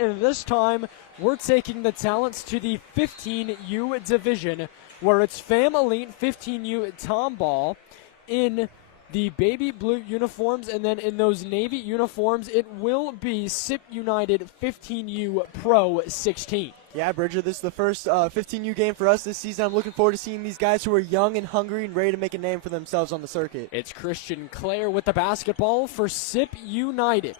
and this time we're taking the talents to the 15U division, where it's Fam Elite 15U Tomball in the baby blue uniforms, and then in those navy uniforms, it will be Sipp United 15U Pro 16. Yeah, Bridger, this is the first 15U game for us this season. I'm looking forward to seeing these guys who are young and hungry and ready to make a name for themselves on the circuit. It's Christian Clare with the basketball for Sipp United.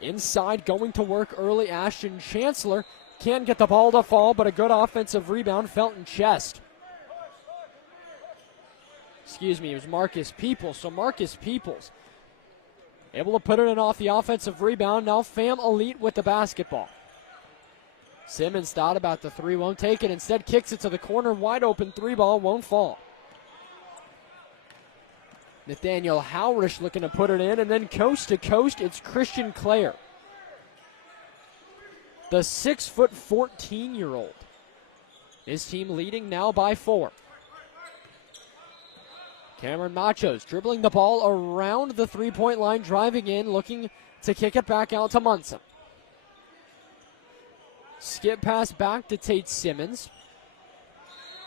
Inside, going to work early, Ashton Chancellor. Can't get the ball to fall, but a good offensive rebound. Felton Chest. Excuse me, it was Marcus Peoples. So Marcus Peoples able to put it in off the offensive rebound. Now Fam Elite with the basketball. Simmons thought about the three, won't take it. Instead kicks it to the corner, wide open three ball, won't fall. Nathaniel Howrish looking to put it in, and then coast to coast, it's Christian Clare. The 6'14" 14-year-old. His team leading now by 4. Cameron Machos dribbling the ball around the three-point line, driving in, looking to kick it back out to Munson. Skip pass back to Tate Simmons.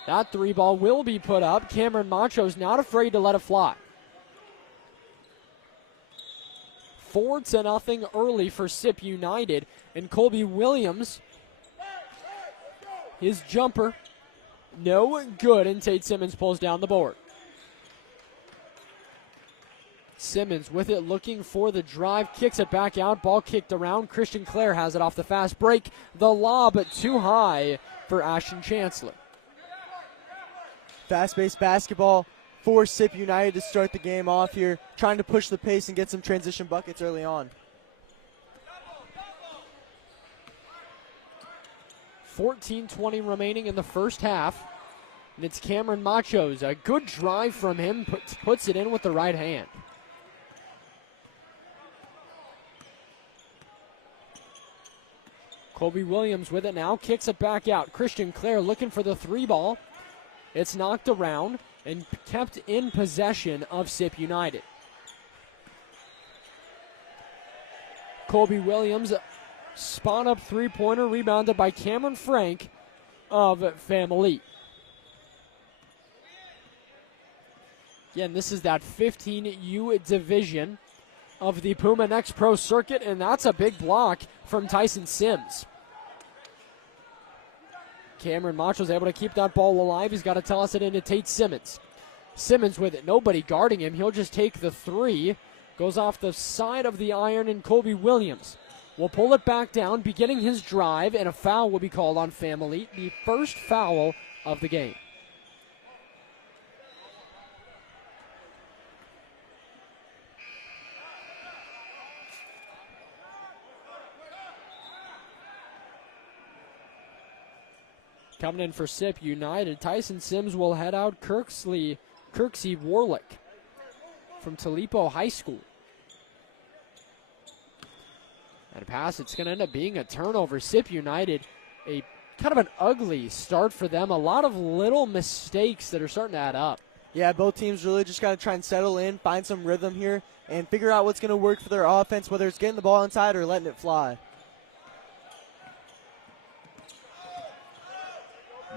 That three ball will be put up. Cameron Machos not afraid to let it fly. 4-0 early for Sipp United, and Colby Williams, his jumper, no good, and Tate Simmons pulls down the board. Simmons with it, looking for the drive, kicks it back out, ball kicked around. Christian Clare has it off the fast break. The lob too high for Ashton Chancellor. Fast-paced basketball for Sipp United to start the game off here, trying to push the pace and get some transition buckets early on. 14:20 remaining in the first half, and it's Cameron Machos. A good drive from him, puts it in with the right hand. Colby Williams with it now, kicks it back out. Christian Clare looking for the three ball. It's knocked around and kept in possession of Sipp United. Colby Williams, spot up three-pointer, rebounded by Cameron Frank of Fam Elite. Again, this is that 15U division of the Puma NXTPRO circuit, and that's a big block from Tyson Sims. Cameron Machos able to keep that ball alive. He's got to toss it into Tate Simmons. Simmons with it, nobody guarding him. He'll just take the three. Goes off the side of the iron, and Colby Williams will pull it back down, beginning his drive, and a foul will be called on Fam Elite, the first foul of the game. Coming in for Sipp United, Tyson Sims will head out. Kirksey Warlick from Talipo High School. And a pass, it's going to end up being a turnover. Sipp United, a kind of an ugly start for them. A lot of little mistakes that are starting to add up. Yeah, both teams really just got to try and settle in, find some rhythm here, and figure out what's going to work for their offense, whether it's getting the ball inside or letting it fly.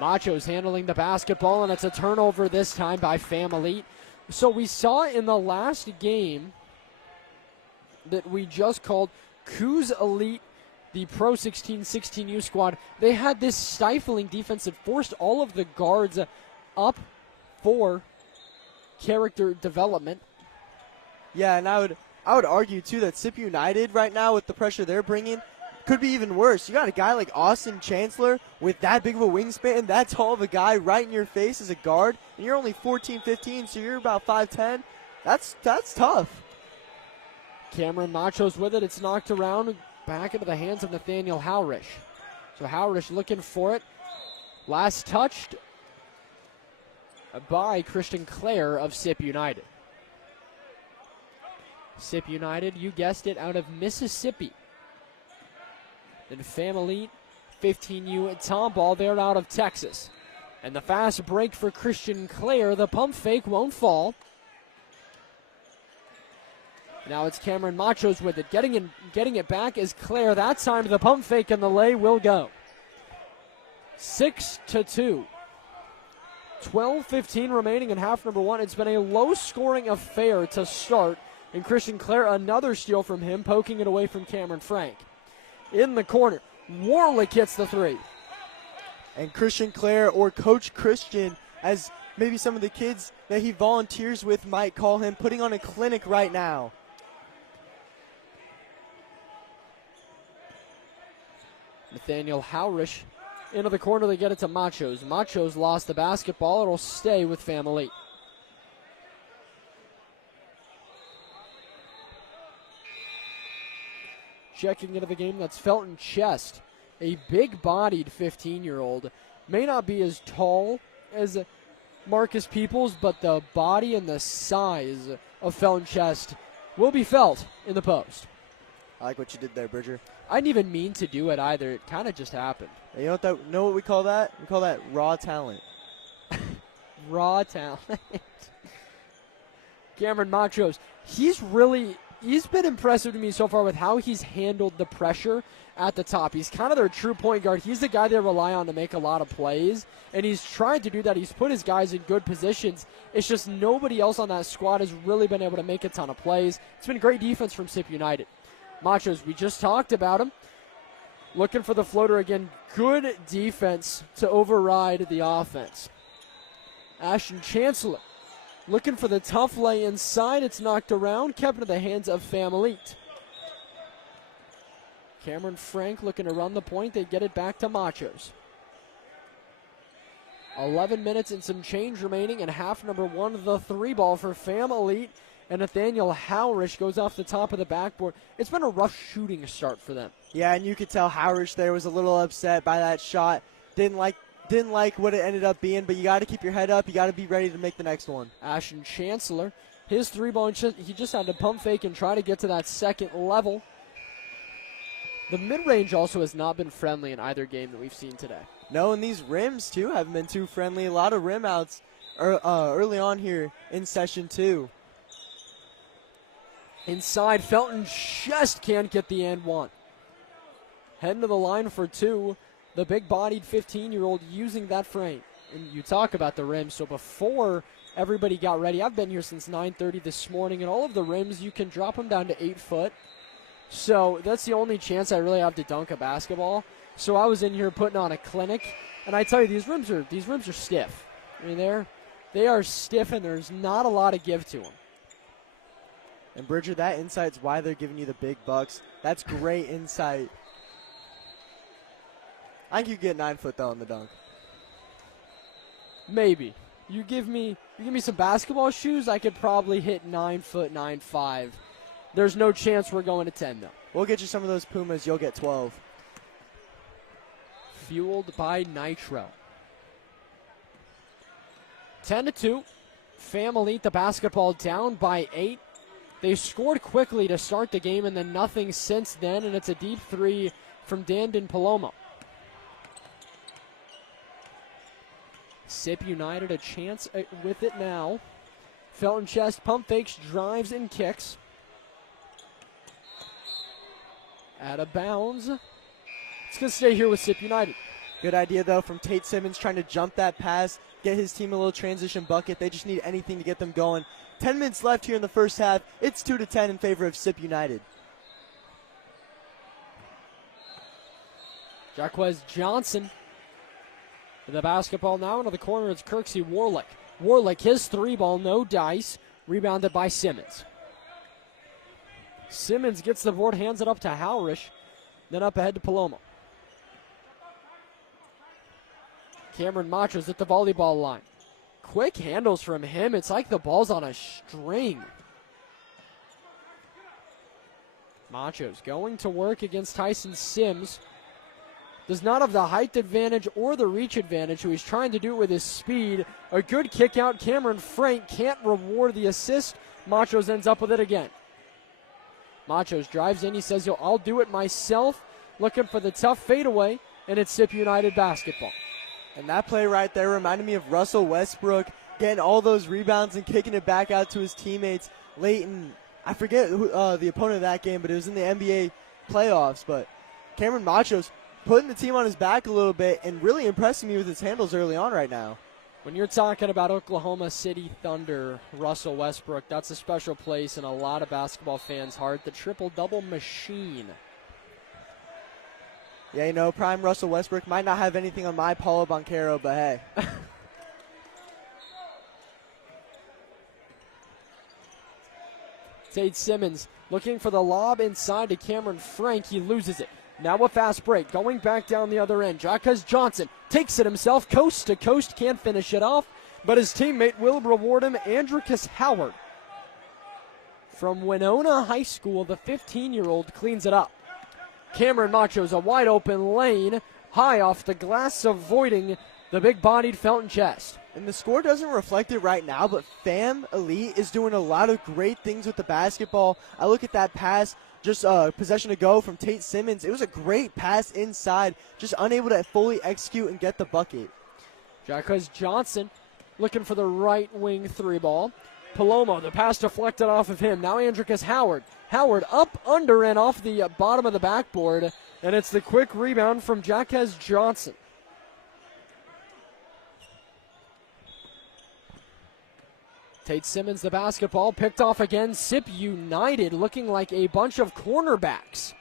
Machos handling the basketball, and it's a turnover this time by Fam Elite. So we saw in the last game that we just called Coos Elite, the Pro 16-16U squad. They had this stifling defense that forced all of the guards up for character development. Yeah, and I would argue, too, that Sipp United right now, with the pressure they're bringing, could be even worse. You got a guy like Austin Chancellor with that big of a wingspan, that tall of a guy right in your face as a guard, and you're only 14, 15, so you're about 5'10". That's tough. Cameron Machos with it. It's knocked around back into the hands of Nathaniel Howrish. So Howrish looking for it. Last touched by Christian Clare of Sipp United. Sipp United, you guessed it, out of Mississippi. And Fam Elite, 15U Tomball, they're out of Texas. And the fast break for Christian Clare. The pump fake won't fall. Now it's Cameron Machos with it. Getting it back is Claire. That time the pump fake and the lay will go. 6-2. 12:15 remaining in half number one. It's been a low-scoring affair to start. And Christian Clare, another steal from him, poking it away from Cameron Frank. In the corner, Warlick hits the three. And Christian Clare, or Coach Christian, as maybe some of the kids that he volunteers with might call him, putting on a clinic right now. Nathaniel Howrish into the corner. They get it to Machos. Machos lost the basketball. It'll stay with Family. Checking into the game, that's Felton Chest, a big-bodied 15-year-old. May not be as tall as Marcus Peoples, but the body and the size of Felton Chest will be felt in the post. I like what you did there, Bridger. I didn't even mean to do it either. It kind of just happened. You know what we call that? We call that raw talent. Raw talent. Cameron Machos, he's been impressive to me so far with how he's handled the pressure at the top. He's kind of their true point guard. He's the guy they rely on to make a lot of plays, and he's trying to do that. He's put his guys in good positions. It's just nobody else on that squad has really been able to make a ton of plays. It's been great defense from Sipp United. Machos, we just talked about him. Looking for the floater again. Good defense to override the offense. Ashton Chancellor looking for the tough lay inside. It's knocked around, kept into the hands of Family. Cameron Frank looking to run the point. They get it back to Machos. 11 minutes and some change remaining in half number one. The three ball for Family. And Nathaniel Howrish goes off the top of the backboard. It's been a rough shooting start for them. Yeah, and you could tell Howrish there was a little upset by that shot. Didn't like what it ended up being, but you got to keep your head up. You got to be ready to make the next one. Ashton Chancellor, his three ball, he just had to pump fake and try to get to that second level. The mid-range also has not been friendly in either game that we've seen today. No, and these rims, too, haven't been too friendly. A lot of rim outs early on here in session two. Inside, Felton just can't get the and one. Heading to the line for two. The big-bodied 15-year-old using that frame. And you talk about the rims. So before everybody got ready, I've been here since 9:30 this morning, and all of the rims, you can drop them down to 8 foot. So that's the only chance I really have to dunk a basketball. So I was in here putting on a clinic, and I tell you, these rims are stiff. I mean, they are stiff, and there's not a lot of give to them. And Bridger, that insight's why they're giving you the big bucks. That's great insight. I think you get 9 foot though in the dunk. Maybe. You give me some basketball shoes, I could probably hit 9 foot, 9.5. There's no chance we're going to 10 though. We'll get you some of those Pumas. You'll get 12. Fueled by Nitro. 10-2. Family the basketball down by 8. They scored quickly to start the game and then nothing since then, and it's a deep three from Dandon Palomo. Sipp United a chance with it now. Felton Chest pump fakes, drives, and kicks. Out of bounds. It's going to stay here with Sipp United. Good idea, though, from Tate Simmons trying to jump that pass, get his team a little transition bucket. They just need anything to get them going. 10 minutes left here in the first half. It's 2-10 in favor of Sipp United. Jaquez Johnson with the basketball now into the corner. It's Kirksey Warlick. Warlick, his three ball, no dice. Rebounded by Simmons. Simmons gets the board, hands it up to Howrish. Then up ahead to Palomo. Cameron Machos at the volleyball line. Quick handles from him. It's like the ball's on a string. Machos going to work against Tyson Sims. Does not have the height advantage or the reach advantage, so he's trying to do it with his speed. A good kick out. Cameron Frank can't reward the assist. Machos ends up with it again. Machos drives in. He says, I'll do it myself. Looking for the tough fadeaway, and it's Sipp United basketball. And that play right there reminded me of Russell Westbrook getting all those rebounds and kicking it back out to his teammates late I forget who, the opponent of that game, but it was in the NBA playoffs. But Cameron Machos putting the team on his back a little bit and really impressing me with his handles early on right now. When you're talking about Oklahoma City Thunder, Russell Westbrook, that's a special place in a lot of basketball fans' heart. The triple-double machine. Yeah, you know, prime Russell Westbrook might not have anything on my Paulo Banchero, but hey. Tate Simmons looking for the lob inside to Cameron Frank. He loses it. Now a fast break. Going back down the other end. Jacques Johnson takes it himself. Coast to coast. Can't finish it off. But his teammate will reward him. Andricus Howard from Winona High School, the 15-year-old, cleans it up. Cameron Machos, a wide open lane. High off the glass, avoiding the big-bodied Felton Chest. And the score doesn't reflect it right now, but Fam Elite is doing a lot of great things with the basketball. I look at that pass, just possession to go from Tate Simmons. It was a great pass inside, just unable to fully execute and get the bucket. Jacques Johnson looking for the right wing three ball. Palomo, the pass deflected off of him. Now Andricus Howard. Howard up, under, and off the bottom of the backboard. And it's the quick rebound from Jacques Johnson. Tate Simmons, the basketball, picked off again. Sipp United looking like a bunch of cornerbacks.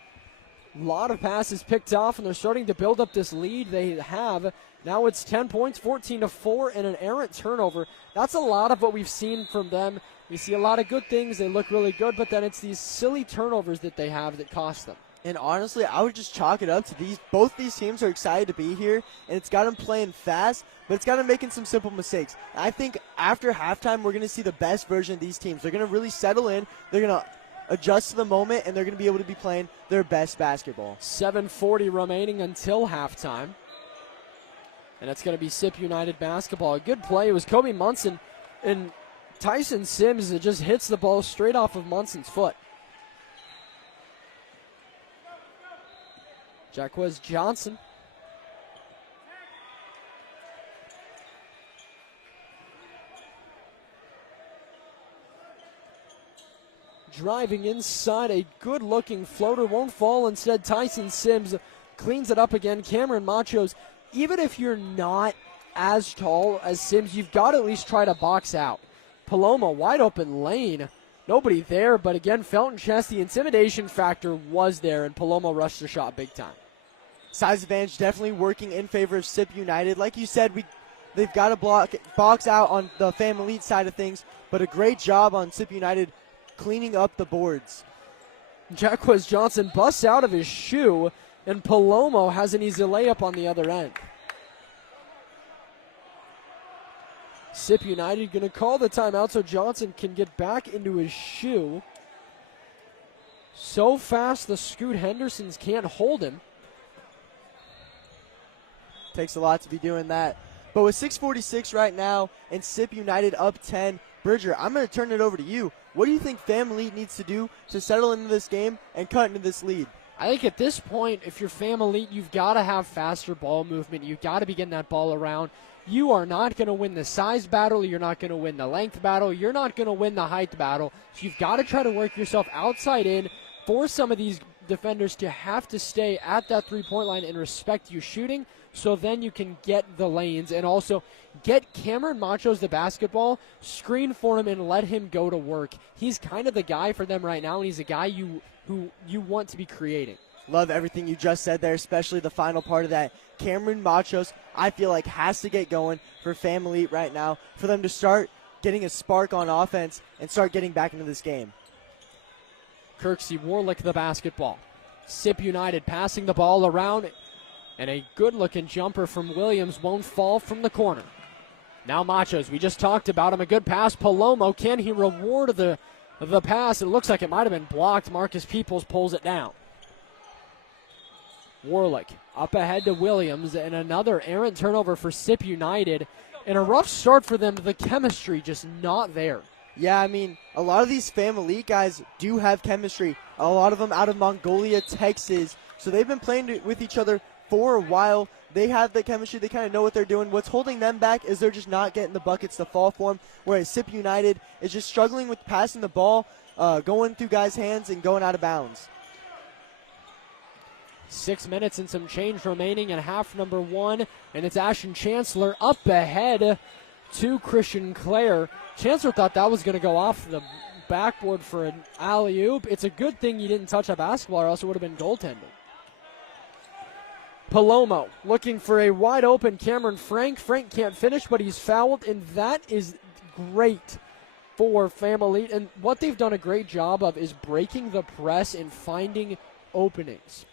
A lot of passes picked off, and they're starting to build up this lead they have. Now it's 10 points, 14-4, and an errant turnover. That's a lot of what we've seen from them. We see a lot of good things. They look really good, but then it's these silly turnovers that they have that cost them. And honestly, I would just chalk it up to both these teams are excited to be here, and it's got them playing fast, but it's got them making some simple mistakes. I think after halftime, we're going to see the best version of these teams. They're going to really settle in. They're going to adjust to the moment, and they're going to be able to be playing their best basketball. 7:40 remaining until halftime. And it's going to be Sipp United basketball. A good play. It was Kobe Munson, and Tyson Sims that just hits the ball straight off of Munson's foot. Jacques Johnson. Driving inside, a good-looking floater won't fall. Instead, Tyson Sims cleans it up again. Cameron Machos, even if you're not as tall as Sims, you've got to at least try to box out. Paloma, wide open lane. Nobody there, but again, Felton Chest, the intimidation factor was there, and Paloma rushed the shot big time. Size advantage definitely working in favor of Sipp United. Like you said, they've got to box out on the Fam Elite side of things, but a great job on Sipp United cleaning up the boards. Jacques Johnson busts out of his shoe, and Palomo has an easy layup on the other end. Sipp United going to call the timeout so Johnson can get back into his shoe. So fast the Scoot Hendersons can't hold him. Takes a lot to be doing that. But with 6:46 right now and Sipp United up 10, Bridger, I'm going to turn it over to you. What do you think Fam Elite needs to do to settle into this game and cut into this lead? I think at this point, if you're Fam Elite, you've got to have faster ball movement. You've got to be getting that ball around. You are not going to win the size battle. You're not going to win the length battle. You're not going to win the height battle. So you've got to try to work yourself outside in, force some of these defenders to have to stay at that three-point line and respect you shooting, so then you can get the lanes and also get Cameron Machos the basketball, screen for him, and let him go to work. He's kind of the guy for them right now, and he's a guy who you want to be creating. Love everything you just said there, especially the final part of that. Cameron Machos, I feel like, has to get going for Fam Elite right now for them to start getting a spark on offense and start getting back into this game. Kirksey Warlick the basketball. Sipp United passing the ball around, and a good-looking jumper from Williams won't fall from the corner. Now Machos, we just talked about him, a good pass. Palomo, can he reward the pass? It looks like it might have been blocked. Marcus Peoples pulls it down. Warlick up ahead to Williams, and another errant turnover for Sipp United. And a rough start for them, the chemistry just not there. Yeah, I mean, a lot of these Fam Elite guys do have chemistry. A lot of them out of Mongolia, Texas. So they've been playing with each other for a while. They have the chemistry. They kind of know what they're doing. What's holding them back is they're just not getting the buckets to fall for them, whereas Sipp United is just struggling with passing the ball. going through guys' hands and going out of bounds. 6 minutes and some change remaining in half number one, and it's Ashton Chancellor up ahead to Christian Clare. Chancellor thought that was going to go off the backboard for an alley-oop. It's a good thing you didn't touch that basketball, or else it would have been goaltending. Palomo looking for a wide-open Cameron Frank. Frank can't finish, but he's fouled, and that is great for Family. And what they've done a great job of is breaking the press and finding openings.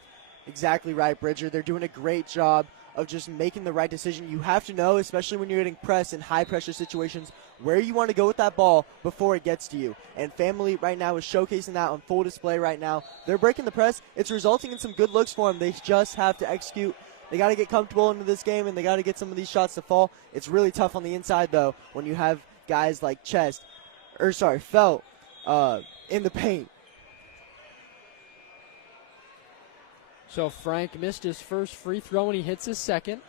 Exactly right, Bridger. They're doing a great job of just making the right decision. You have to know, especially when you're getting pressed in high-pressure situations, where you want to go with that ball before it gets to you. And Family right now is showcasing that on full display right now. They're breaking the press. It's resulting in some good looks for them. They just have to execute. They got to get comfortable into this game, and they got to get some of these shots to fall. It's really tough on the inside, though, when you have guys like Felt in the paint. So Frank missed his first free throw, and he hits his second.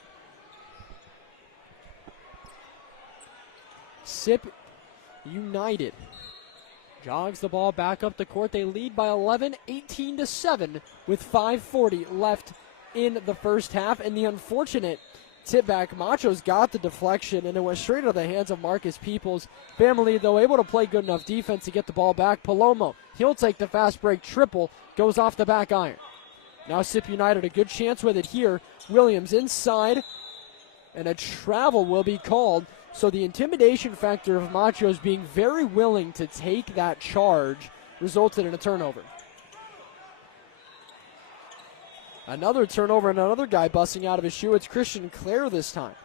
Sipp United jogs the ball back up the court. They lead by 11, 18-7 with 5:40 left in the first half. And the unfortunate tip back, Machos got the deflection, and it went straight into the hands of Marcus Peoples. Family, though, able to play good enough defense to get the ball back. Palomo, he'll take the fast break triple, goes off the back iron. Now Sipp United a good chance with it here. Williams inside, and a travel will be called. So the intimidation factor of Machos being very willing to take that charge resulted in a turnover. Another turnover and another guy busting out of his shoe. It's Christian Clare this time.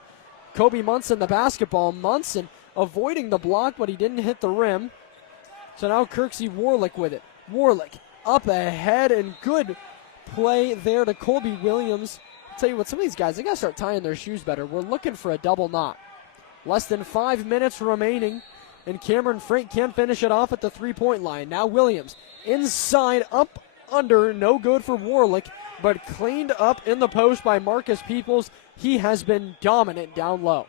Kobe Munson the basketball. Munson avoiding the block, but he didn't hit the rim. So now Kirksey Warlick with it. Warlick up ahead, and good play there to Colby Williams. I'll tell you what, some of these guys, they got to start tying their shoes better. We're looking for a double knot. Less than 5 minutes remaining, and Cameron Frank can finish it off at the three-point line. Now Williams inside, up, under, no good for Warlick, but cleaned up in the post by Marcus Peoples. He has been dominant down low.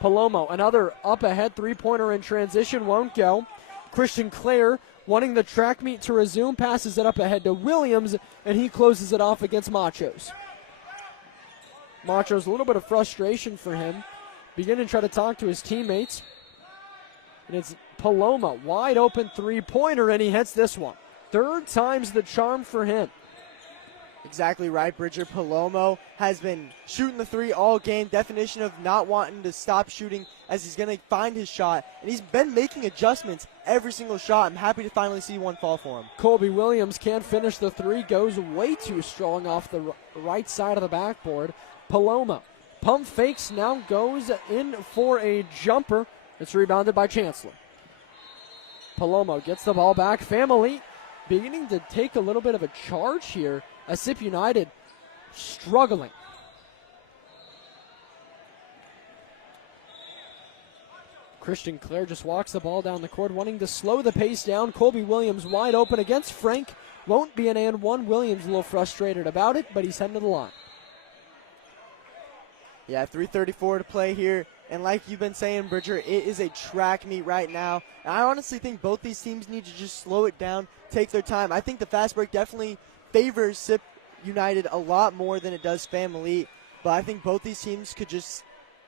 Palomo, another up-ahead three-pointer in transition, won't go. Christian Clare wanting the track meet to resume, passes it up ahead to Williams, and he closes it off against Machos. Machos, a little bit of frustration for him. Beginning to try to talk to his teammates. And it's Paloma, wide open three-pointer, and he hits this one. Third time's the charm for him. Exactly right, Bridger. Palomo has been shooting the three all game. Definition of not wanting to stop shooting as he's going to find his shot. And he's been making adjustments every single shot. I'm happy to finally see one fall for him. Colby Williams can't finish the three. Goes way too strong off the right side of the backboard. Paloma pump fakes, now goes in for a jumper. It's rebounded by Chancellor. Palomo gets the ball back. Family beginning to take a little bit of a charge here. As Sipp United struggling. Christian Clare just walks the ball down the court, wanting to slow the pace down. Colby Williams wide open against Frank. Won't be an and one. Williams a little frustrated about it, but he's heading to the line. Yeah, 3:34 to play here. And like you've been saying, Bridger, it is a track meet right now. And I honestly think both these teams need to just slow it down, take their time. I think the fast break definitely favors Sipp United a lot more than it does Family. But I think both these teams could just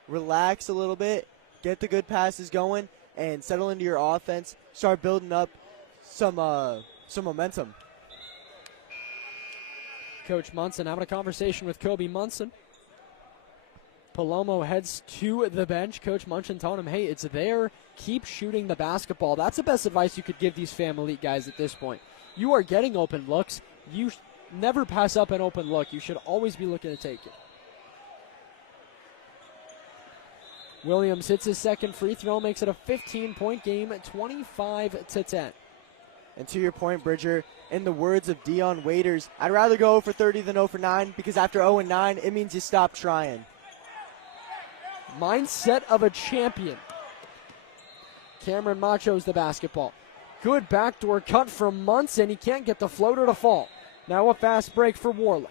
relax a little bit, get the good passes going, and settle into your offense, start building up some momentum. Coach Munson having a conversation with Kobe Munson. Palomo heads to the bench. Coach Munson telling him, hey, it's there. Keep shooting the basketball. That's the best advice you could give these Family guys at this point. You are getting open looks. You never pass up an open look. You should always be looking to take it. Williams hits his second free throw, makes it a 15-point game, 25-10. And to your point, Bridger, in the words of Dion Waiters, I'd rather go 0 for 30 than 0 for 9 because after 0 and 9, it means you stop trying. Mindset of a champion. Cameron Machos the basketball. Good backdoor cut from Munson. He can't get the floater to fall. Now a fast break for Warlick.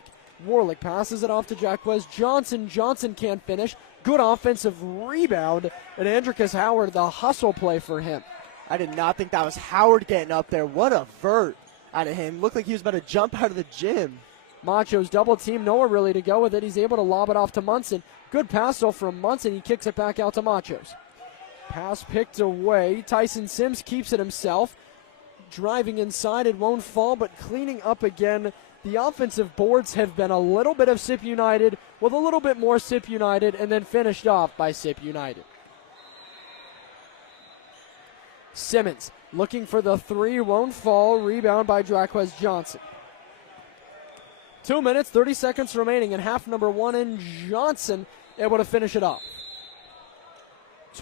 Warlick passes it off to Jacquez Johnson. Johnson can't finish. Good offensive rebound. And Andricus Howard, the hustle play for him. I did not think that was Howard getting up there. What a vert out of him. Looked like he was about to jump out of the gym. Machos double team, nowhere really to go with it. He's able to lob it off to Munson. Good pass though from Munson. He kicks it back out to Machos. Pass picked away. Tyson Sims keeps it himself. Driving inside, it won't fall, but cleaning up again. The offensive boards have been a little bit of Sipp United with a little bit more Sipp United, and then finished off by Sipp United. Simmons looking for the three, won't fall. Rebound by Draquez Johnson. 2 minutes, 30 seconds remaining in half number one, and Johnson able to finish it off.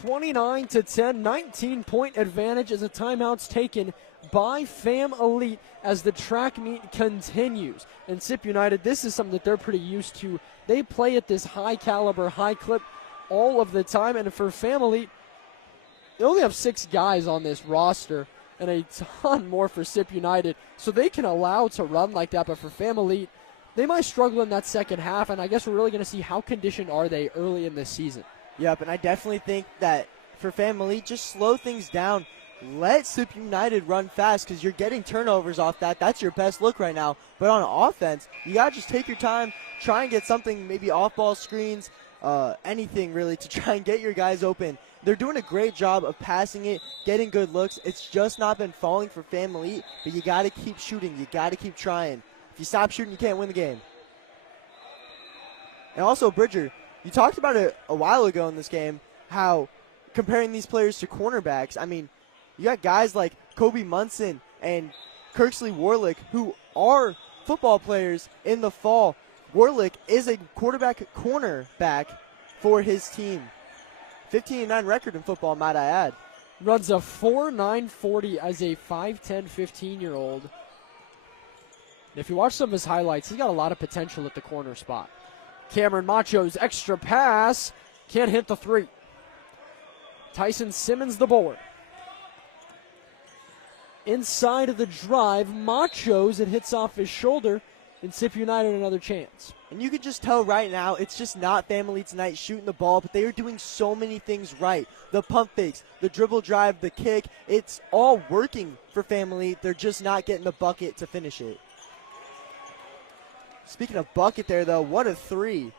29-10, 19-point advantage as a timeout's taken by Fam Elite as the track meet continues. And Sipp United, this is something that they're pretty used to. They play at this high caliber, high clip all of the time. And for Fam Elite, they only have 6 guys on this roster and a ton more for Sipp United. So they can allow to run like that. But for Fam Elite, they might struggle in that second half. And I guess we're really going to see how conditioned are they early in this season. Yep, and I definitely think that for Fam Elite, just slow things down. Let Sipp United run fast because you're getting turnovers off that. That's your best look right now. But on offense, you got to just take your time, try and get something, maybe off-ball screens, anything really to try and get your guys open. They're doing a great job of passing it, getting good looks. It's just not been falling for Fam Elite, but you got to keep shooting. You got to keep trying. If you stop shooting, you can't win the game. And also, Bridger, you talked about it a while ago in this game, how comparing these players to cornerbacks, I mean, you got guys like Kobe Munson and Kirksley Warlick who are football players in the fall. Warlick is a cornerback for his team. 15-9 record in football, might I add. Runs a 4.940 as a 5'10", 15-year-old. If you watch some of his highlights, he's got a lot of potential at the corner spot. Cameron Macho's extra pass, can't hit the three. Tyson Simmons the board. Inside of the drive, Machos, it hits off his shoulder, and Sipp United another chance. And you can just tell right now, it's just not Fam Elite tonight shooting the ball, but they are doing so many things right. The pump fakes, the dribble drive, the kick, it's all working for Fam Elite. They're just not getting the bucket to finish it. Speaking of bucket there, though, what a three.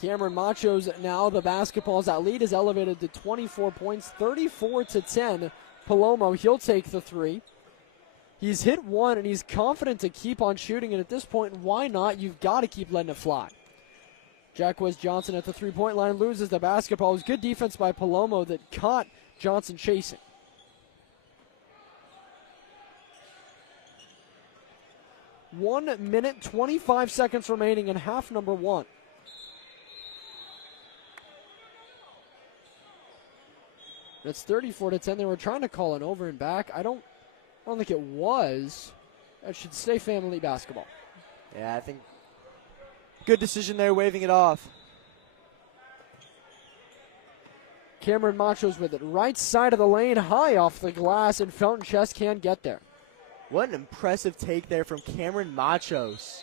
Cameron Machos now the basketball. That lead is elevated to 24 points, 34-10. Palomo, he'll take the three. He's hit one, and he's confident to keep on shooting, and at this point, why not? You've got to keep letting it fly. Draquez Johnson at the three-point line loses the basketball. It was good defense by Palomo that caught Johnson chasing. One minute, 25 seconds remaining in half number one. It's 34-10. They were trying to call an over and back. I don't think it was. That should stay Fam Elite basketball. Yeah, I think good decision there, waving it off. Cameron Machos with it. Right side of the lane, high off the glass, and Fountain Chest can't get there. What an impressive take there from Cameron Machos.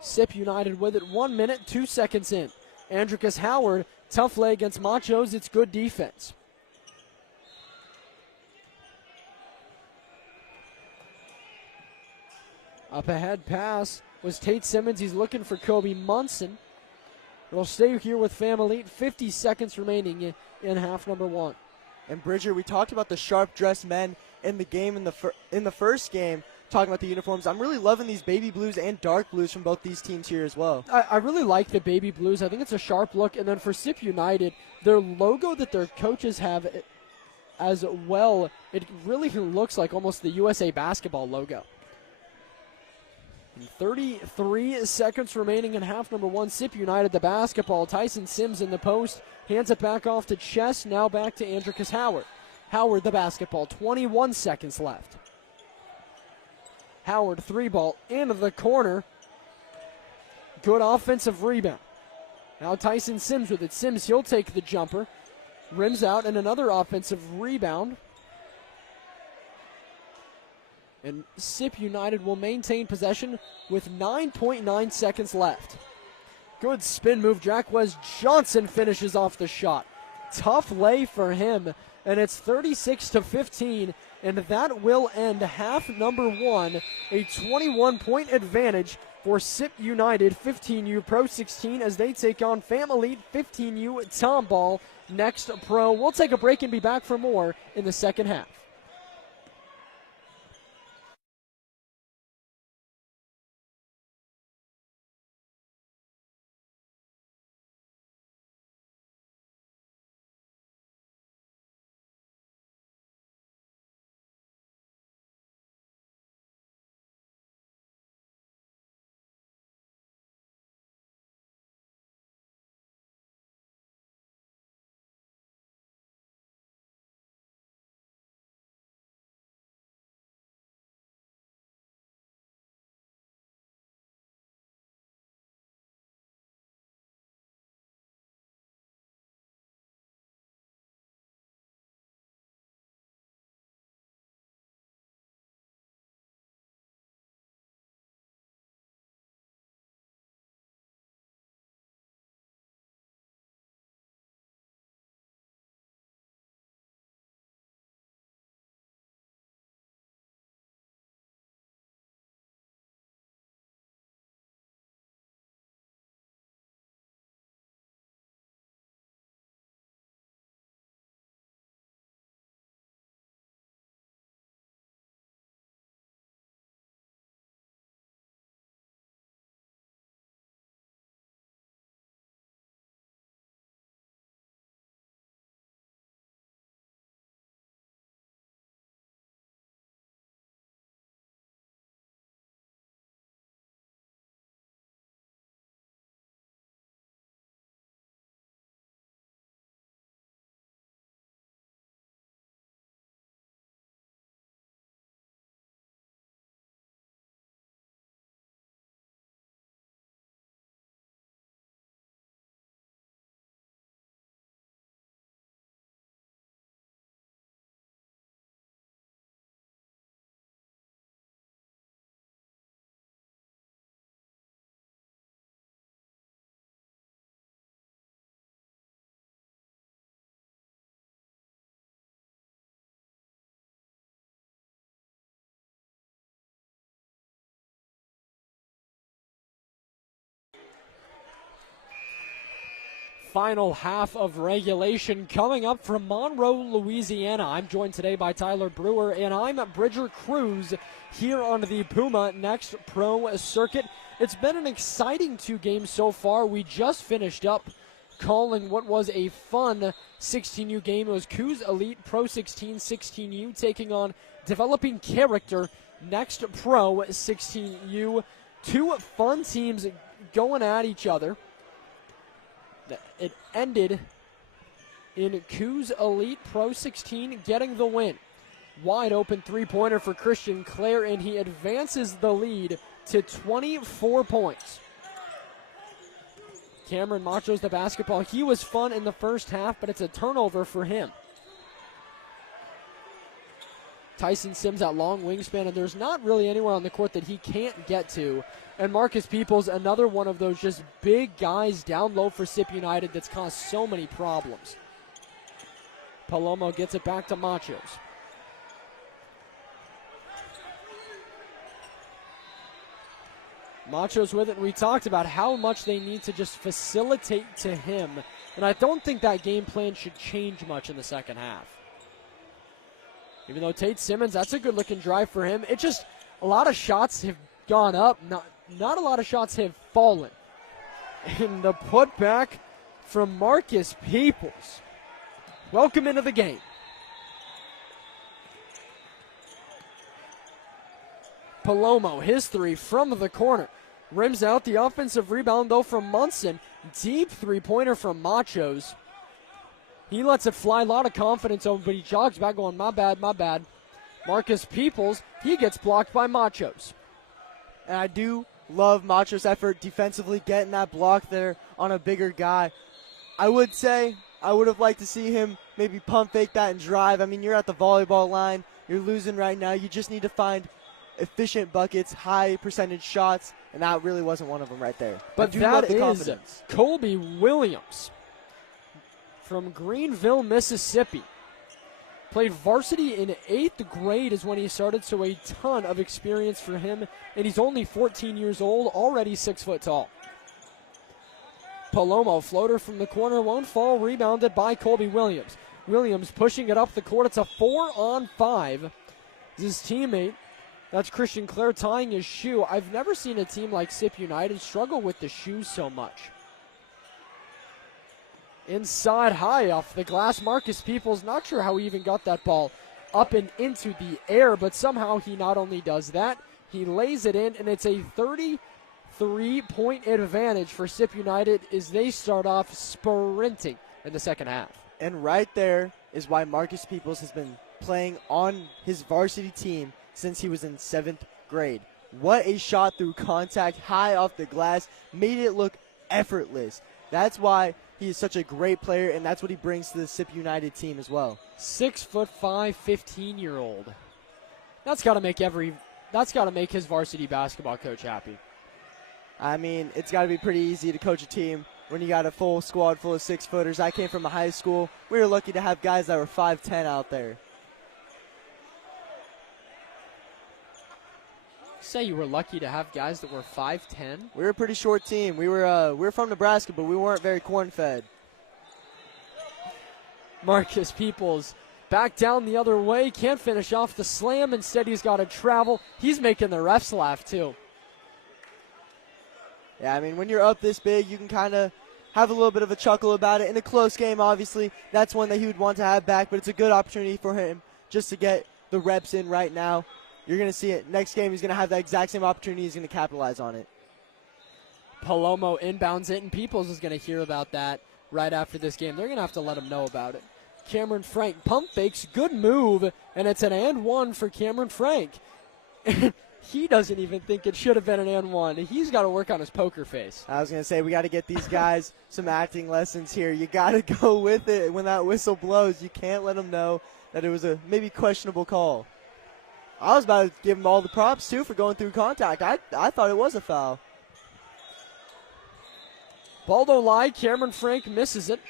Sipp United with it. 1 minute, 2 seconds in. Andricus Howard, tough lay against Machos. It's good defense. Up ahead pass was Tate Simmons. He's looking for Kobe Munson. It'll stay here with Fam Elite. 50 seconds remaining in half number one. And Bridger, we talked about the sharp-dressed men in the game in the first game, talking about the uniforms. I'm really loving these baby blues and dark blues from both these teams here as well. I really like the baby blues. I think it's a sharp look. And then for Sipp United, their logo that their coaches have as well, it really looks like almost the USA basketball logo. 33 seconds remaining in half number one. Sipp United the basketball. Tyson Sims in the post. Hands it back off to Chess. Now back to Andricus Howard. Howard the basketball. 21 seconds left. Howard three ball into the corner. Good offensive rebound. Now Tyson Sims with it. Sims, he'll take the jumper. Rims out and another offensive rebound. And Sipp United will maintain possession with 9.9 seconds left. Good spin move. Jacquez Johnson finishes off the shot. Tough lay for him, and it's 36-15, and that will end half number one. A 21-point advantage for Sipp United, 15U Pro 16, as they take on Fam Elite 15U Tomball Next Pro. We'll take a break and be back for more in the second half. Final half of regulation coming up from Monroe, Louisiana. I'm joined today by Tyler Brewer, and I'm Bridger Cruz here on the Puma Next Pro circuit. It's been an exciting two games so far. We just finished up calling what was a fun 16U game. It was Coos Elite Pro 16, 16U taking on Developing Character Next Pro 16U. Two fun teams going at each other. It ended in Coos Elite Pro 16 getting the win. Wide open three-pointer for Christian Clare, and he advances the lead to 24 points. Cameron Macho's the basketball. He was fun in the first half, but it's a turnover for him. Tyson Sims at long wingspan, and there's not really anywhere on the court that he can't get to. And Marcus Peoples, another one of those just big guys down low for Sipp United that's caused so many problems. Palomo gets it back to Machos. Machos with it. We talked about how much they need to just facilitate to him. And I don't think that game plan should change much in the second half. Even though Tate Simmons, that's a good-looking drive for him. It just, a lot of shots have gone up. Not a lot of shots have fallen. And the putback from Marcus Peoples. Welcome into the game. Palomo, his three from the corner. Rims out the offensive rebound, though, from Munson. Deep three-pointer from Machos. He lets it fly, a lot of confidence over, but he jogs back going, my bad, my bad. Marcus Peoples, he gets blocked by Machos. And I do love Machos' effort defensively, getting that block there on a bigger guy. I would say I would have liked to see him maybe pump fake that and drive. I mean, you're at the volleyball line. You're losing right now. You just need to find efficient buckets, high percentage shots, and that really wasn't one of them right there. But that is Colby Williams from Greenville, Mississippi. Played varsity in 8th grade is when he started, so a ton of experience for him. And he's only 14 years old, already 6 foot tall. Palomo, floater from the corner, won't fall, rebounded by Colby Williams. Williams pushing it up the court. It's a 4-on-5. His teammate, that's Christian Clare, tying his shoe. I've never seen a team like Sipp United struggle with the shoes so much. Inside high off the glass, Marcus Peoples, not sure how he even got that ball up and into the air, but somehow he not only does that, he lays it in, and it's a 33-point advantage for Sipp United as they start off sprinting in the second half. And right there is why Marcus Peoples has been playing on his varsity team since he was in 7th grade. What a shot through contact, high off the glass, made it look effortless. That's why he is such a great player, and that's what he brings to the Sipp United team as well. 6'5", 15-year-old. That's got to make his varsity basketball coach happy. I mean, it's got to be pretty easy to coach a team when you got a full squad full of 6-footers. I came from a high school. We were lucky to have guys that were 5'10" out there. Say you were lucky to have guys that were 5'10"? We were a pretty short team. We were from Nebraska, but we weren't very corn-fed. Marcus Peoples back down the other way. Can't finish off the slam. Instead, he's got to travel. He's making the refs laugh, too. Yeah, I mean, when you're up this big, you can kind of have a little bit of a chuckle about it. In a close game, obviously, that's one that he would want to have back, but it's a good opportunity for him just to get the reps in right now. You're going to see it. Next game, he's going to have that exact same opportunity. He's going to capitalize on it. Palomo inbounds it, and Peoples is going to hear about that right after this game. They're going to have to let him know about it. Cameron Frank pump fakes, good move, and it's an and one for Cameron Frank. He doesn't even think it should have been an and one. He's got to work on his poker face. I was going to say, we got to get these guys some acting lessons here. You got to go with it when that whistle blows. You can't let them know that it was a maybe questionable call. I was about to give him all the props, too, for going through contact. I thought it was a foul. Baldo Lai, Cameron Frank misses it.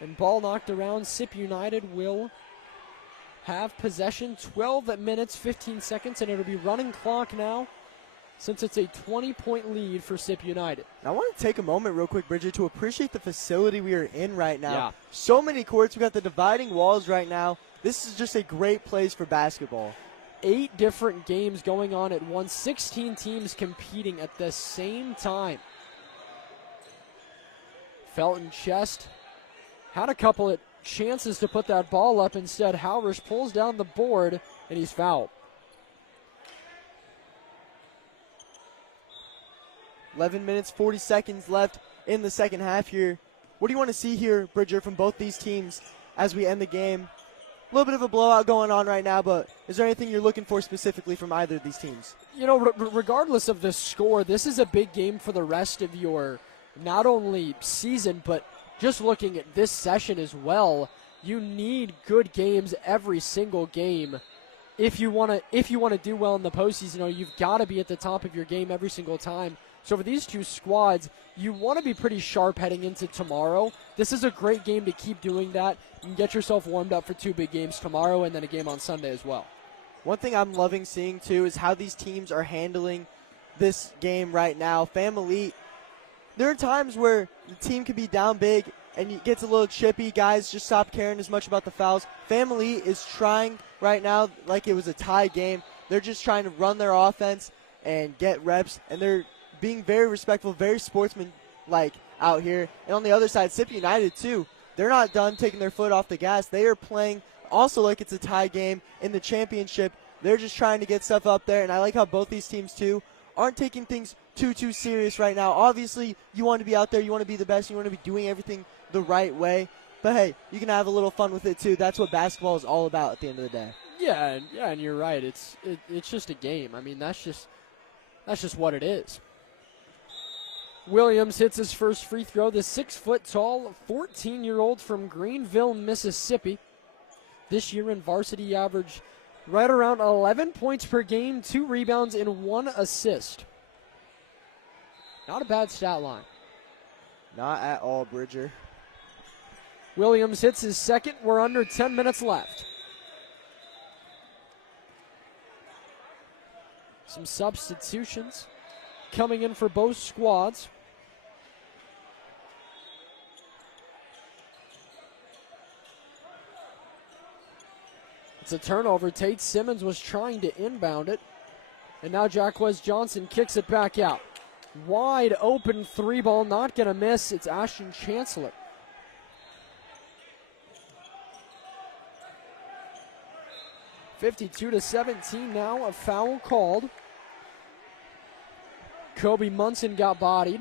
And ball knocked around. Sipp United will have possession. 12 minutes, 15 seconds, and it'll be running clock now since it's a 20-point lead for Sipp United. Now, I want to take a moment real quick, Bridget, to appreciate the facility we are in right now. Yeah. So many courts. We got the dividing walls right now. This is just a great place for basketball. 8 different games going on at once. 16 teams competing at the same time. Felton Chest had a couple of chances to put that ball up. Instead, Howrish pulls down the board, and he's fouled. 11 minutes, 40 seconds left in the second half here. What do you want to see here, Bridger, from both these teams as we end the game? A little bit of a blowout going on right now, but is there anything you're looking for specifically from either of these teams? You know, regardless of the score, this is a big game for the rest of your not only season, but just looking at this session as well. You need good games every single game. If you want to do well in the postseason, you know, you've got to be at the top of your game every single time. So for these two squads, you want to be pretty sharp heading into tomorrow. This is a great game to keep doing that and get yourself warmed up for 2 big games tomorrow and then a game on Sunday as well. One thing I'm loving seeing, too, is how these teams are handling this game right now. Elite, there are times where the team can be down big and it gets a little chippy. Guys just stop caring as much about the fouls. Elite is trying right now like it was a tie game. They're just trying to run their offense and get reps, and they're being very respectful, very sportsman-like out here. And on the other side, Sipp United, too. They're not done taking their foot off the gas. They are playing also like it's a tie game in the championship. They're just trying to get stuff up there, and I like how both these teams, too, aren't taking things too serious right now. Obviously, you want to be out there. You want to be the best. You want to be doing everything the right way. But, hey, you can have a little fun with it, too. That's what basketball is all about at the end of the day. Yeah, and you're right. It's just a game. I mean, that's just what it is. Williams hits his first free throw. The 6-foot-tall, 14-year-old from Greenville, Mississippi. This year in varsity, averaged right around 11 points per game, 2 rebounds, and 1 assist. Not a bad stat line. Not at all, Bridger. Williams hits his second. We're under 10 minutes left. Some substitutions coming in for both squads. It's a turnover. Tate Simmons was trying to inbound it. And now Jacquez Johnson kicks it back out. Wide open 3-ball, not going to miss. It's Ashton Chancellor. (52-17) now, a foul called. Kobe Munson got bodied.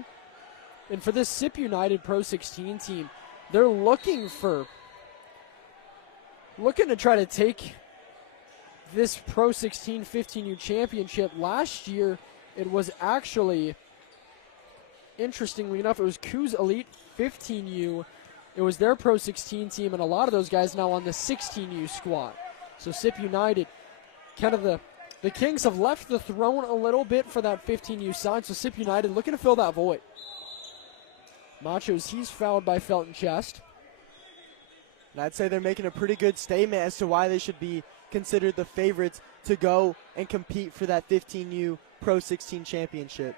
And for this Sipp United Pro 16 team, they're looking to try to take this Pro 16 15U championship. Last year, it was actually, interestingly enough, it was Coos Elite 15U. It was their Pro 16 team, and a lot of those guys now on the 16U squad. So Sipp United, kind of the Kings have left the throne a little bit for that 15U side, so Sipp United looking to fill that void. Machos, he's fouled by Felton Chest. And I'd say they're making a pretty good statement as to why they should be considered the favorites to go and compete for that 15U Pro 16 championship.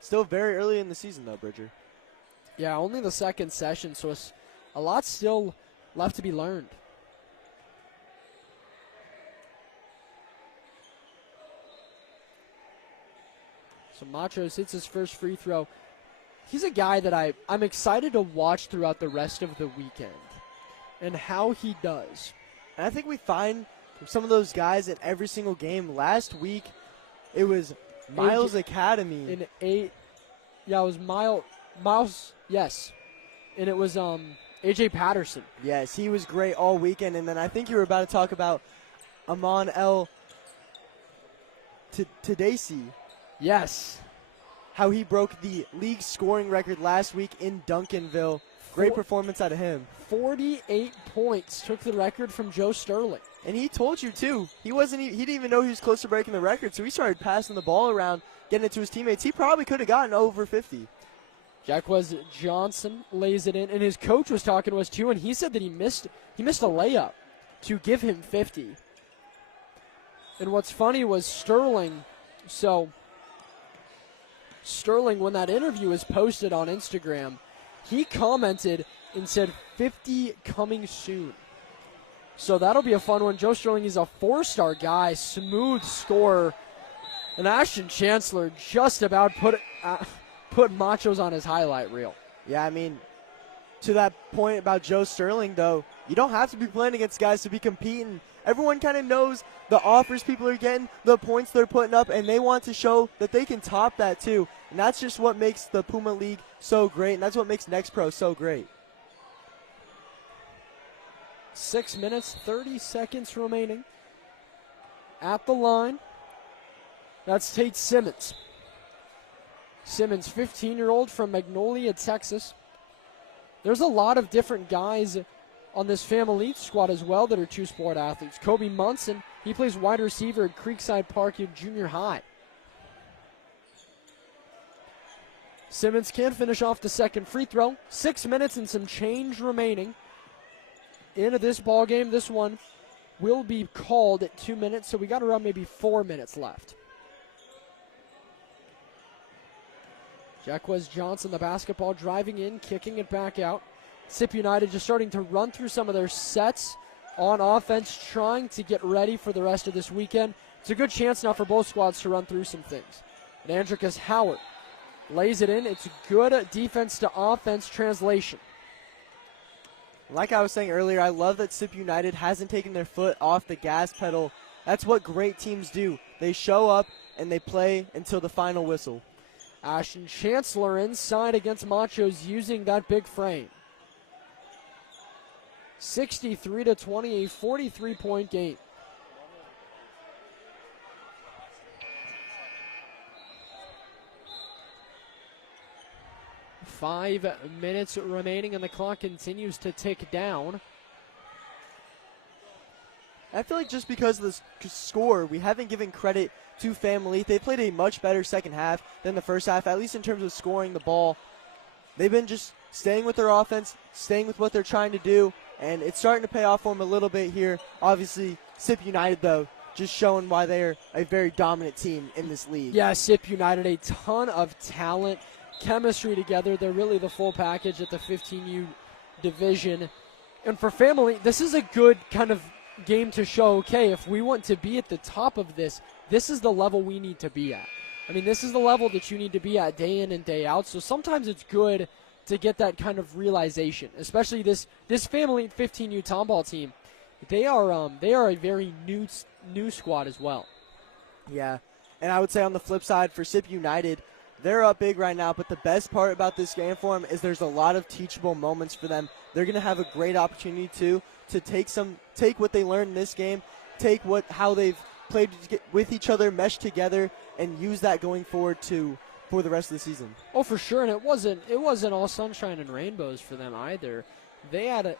Still very early in the season, though, Bridger. Yeah, only the second session, so it's a lot still left to be learned. So Machos hits his first free throw. He's a guy that I'm excited to watch throughout the rest of the weekend and how he does. And I think we find some of those guys in every single game. Last week, it was Miles Academy. It was Miles, yes. And it was AJ Patterson. Yes, he was great all weekend. And then I think you were about to talk about Amon El Tadasi. Yes. How he broke the league scoring record last week in Duncanville. Great performance out of him. 48 points took the record from Joe Sterling. And he told you, too. He didn't even know he was close to breaking the record, so he started passing the ball around, getting it to his teammates. He probably could have gotten over 50. Jacquez Johnson lays it in, and his coach was talking to us, too, and he said that he missed a layup to give him 50. And what's funny was Sterling, when that interview was posted on Instagram, he commented and said 50 coming soon. So that'll be a fun one. Joe Sterling, he's a 4-star guy, smooth scorer. And Ashton Chancellor just about put Machos on his highlight reel. Yeah, I mean, to that point about Joe Sterling, though, you don't have to be playing against guys to be competing. Everyone kind of knows the offers people are getting, the points they're putting up, and they want to show that they can top that too. And that's just what makes the Puma League so great, and that's what makes NXTPRO so great. 6 minutes, 30 seconds remaining. At the line, that's Tate Simmons. Simmons, 15-year-old from Magnolia, Texas. There's a lot of different guys on this family squad as well that are two-sport athletes. Kobe Munson, he plays wide receiver at Creekside Park Junior High. Simmons can't finish off the second free throw. 6 minutes and some change remaining into this ball game. This one will be called at 2 minutes, so we got around maybe 4 minutes left. Jacquez Johnson, the basketball, driving in, kicking it back out. Sipp United just starting to run through some of their sets on offense, trying to get ready for the rest of this weekend. It's a good chance now for both squads to run through some things. And Andricus Howard lays it in. It's good defense to offense translation. Like I was saying earlier, I love that Sipp United hasn't taken their foot off the gas pedal. That's what great teams do. They show up and they play until the final whistle. Ashton Chancellor inside against Machos using that big frame. 63-20, a 43-point game. Five minutes remaining, and the clock continues to tick down. I feel like just because of the score, we haven't given credit to Family. They played a much better second half than the first half, at least in terms of scoring the ball. They've been just staying with their offense, staying with what they're trying to do, and it's starting to pay off for them a little bit here. Obviously, Sipp United, though, just showing why they're a very dominant team in this league. Yeah, Sipp United, a ton of talent, chemistry together. They're really the full package at the 15U division. And for Family, this is a good kind of game to show, okay, if we want to be at the top of this, this is the level we need to be at. I mean, this is the level that you need to be at day in and day out. So sometimes it's good to get that kind of realization, especially this Family 15U Tomball team. They are a very new squad as well. Yeah, and I would say on the flip side for Sipp United, they're up big right now, but the best part about this game for them is there's a lot of teachable moments for them. They're going to have a great opportunity to take what they learned in this game, take how they've played with each other, mesh together, and use that going forward for the rest of the season. Oh, for sure, and it wasn't all sunshine and rainbows for them either. They had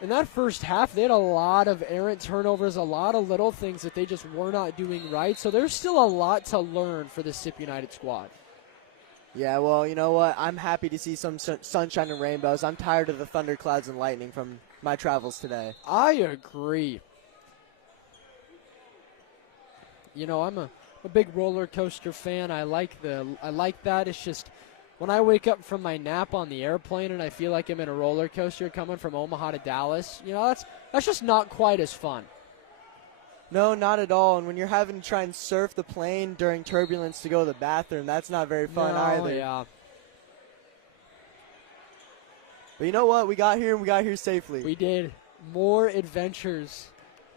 in that first half, they had a lot of errant turnovers, a lot of little things that they just were not doing right. So there's still a lot to learn for the Sipp United squad. Yeah, well, you know what? I'm happy to see some sunshine and rainbows. I'm tired of the thunderclouds and lightning from my travels today. I agree. You know, I'm a big roller coaster fan. I like that. It's just when I wake up from my nap on the airplane and I feel like I'm in a roller coaster coming from Omaha to Dallas, you know, that's just not quite as fun. No, not at all. And when you're having to try and surf the plane during turbulence to go to the bathroom, that's not very fun either. Yeah. But you know what? We got here and we got here safely. We did. More adventures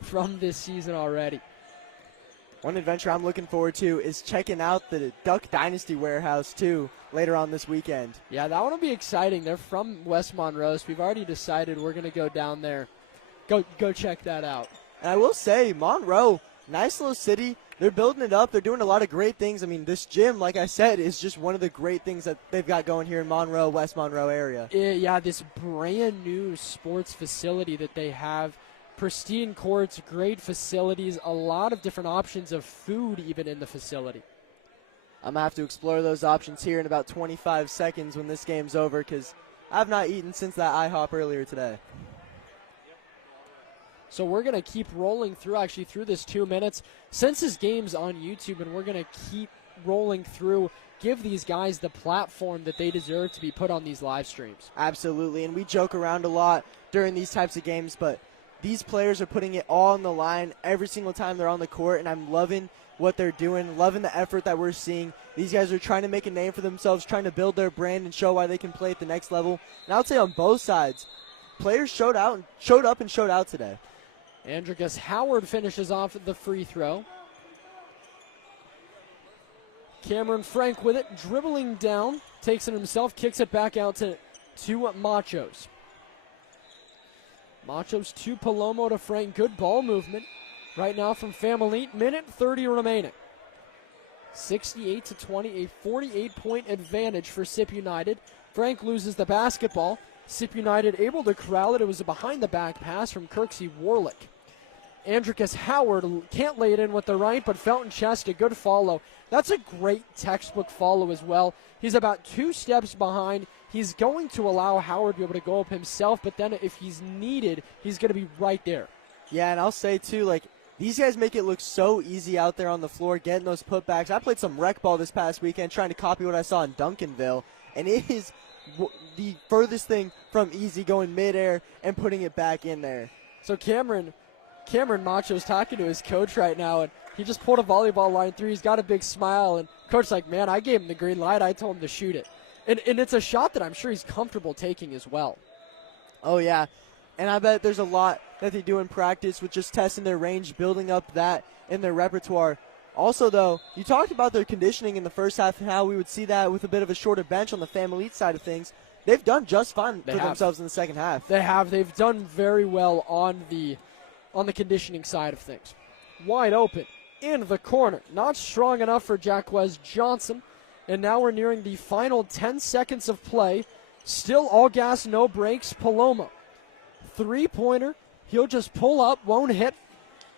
from this season already. One adventure I'm looking forward to is checking out the Duck Dynasty warehouse, too, later on this weekend. Yeah, that one will be exciting. They're from West Monroe, so we've already decided we're going to go down there. Go check that out. And I will say, Monroe, nice little city. They're building it up. They're doing a lot of great things. I mean, this gym, like I said, is just one of the great things that they've got going here in Monroe, West Monroe area. Yeah, this brand new sports facility that they have. Pristine courts, great facilities, a lot of different options of food even in the facility. I'm going to have to explore those options here in about 25 seconds when this game's over because I've not eaten since that IHOP earlier today. So we're going to keep rolling through this 2 minutes. Since this game's on YouTube, and we're going to keep rolling through, give these guys the platform that they deserve to be put on these live streams. Absolutely, and we joke around a lot during these types of games, but these players are putting it all on the line every single time they're on the court, and I'm loving what they're doing, loving the effort that we're seeing. These guys are trying to make a name for themselves, trying to build their brand and show why they can play at the next level. And I would say on both sides, players showed up and showed out today. Andricus Howard finishes off the free throw. Cameron Frank with it, dribbling down, takes it himself, kicks it back out to Machos. Machos to Palomo to Frank. Good ball movement right now from Family. Minute 30 remaining. 68-20, a 48-point advantage for Sipp United. Frank loses the basketball. Sipp United able to corral it. It was a behind-the-back pass from Kirksey Warlick. Andricus Howard can't lay it in with the right, but Felton Chest, a good follow. That's a great textbook follow as well. He's about 2 steps behind. He's going to allow Howard to be able to go up himself, but then if he's needed, he's going to be right there. Yeah, and I'll say, too, like, these guys make it look so easy out there on the floor, getting those putbacks. I played some rec ball this past weekend trying to copy what I saw in Duncanville, and it is the furthest thing from easy going midair and putting it back in there. So Cameron Macho's talking to his coach right now, and he just pulled a volleyball line through. He's got a big smile, and coach's like, man, I gave him the green light. I told him to shoot it. And it's a shot that I'm sure he's comfortable taking as well. Oh, yeah. And I bet there's a lot that they do in practice with just testing their range, building up that in their repertoire. Also, though, you talked about their conditioning in the first half and how we would see that with a bit of a shorter bench on the Family side of things. They've done just fine for themselves in the second half. They have. They've done very well on the conditioning side of things. Wide open in the corner. Not strong enough for Jacquez Johnson. And now we're nearing the final 10 seconds of play. Still all gas, no brakes. Palomo. 3-pointer. He'll just pull up, won't hit.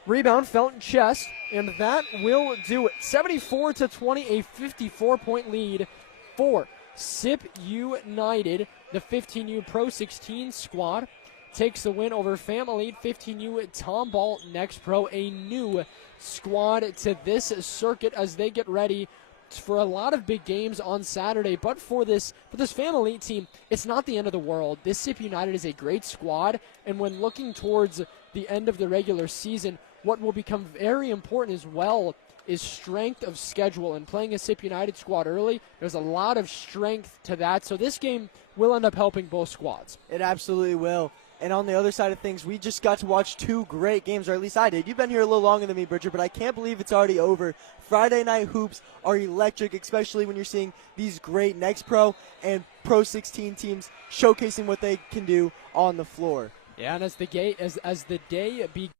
Rebound, Felton chest, and that will do it. 74-20, a 54-point lead for Sipp United. The 15U Pro 16 squad takes the win over Family 15U Tomball NXTPRO, a new squad to this circuit as they get ready for a lot of big games on Saturday. But for this Family team, it's not the end of the world. This Sipp United is a great squad, and when looking towards the end of the regular season, what will become very important as well is strength of schedule, and playing a Sipp United squad early, there's a lot of strength to that. So this game will end up helping both squads. It absolutely will. And on the other side of things, we just got to watch two great games, or at least I did. You've been here a little longer than me, Bridger, but I can't believe it's already over. Friday night hoops are electric, especially when you're seeing these great NXTPRO and Pro 16 teams showcasing what they can do on the floor. Yeah, and as the day begins,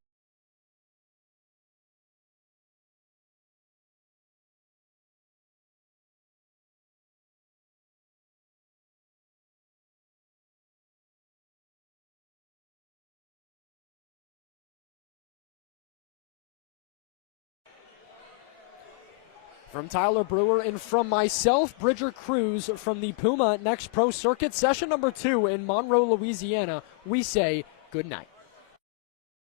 from Tyler Brewer and from myself, Bridger Cruz, from the Puma NXTPRO Circuit, session number 2 in Monroe, Louisiana, we say good night.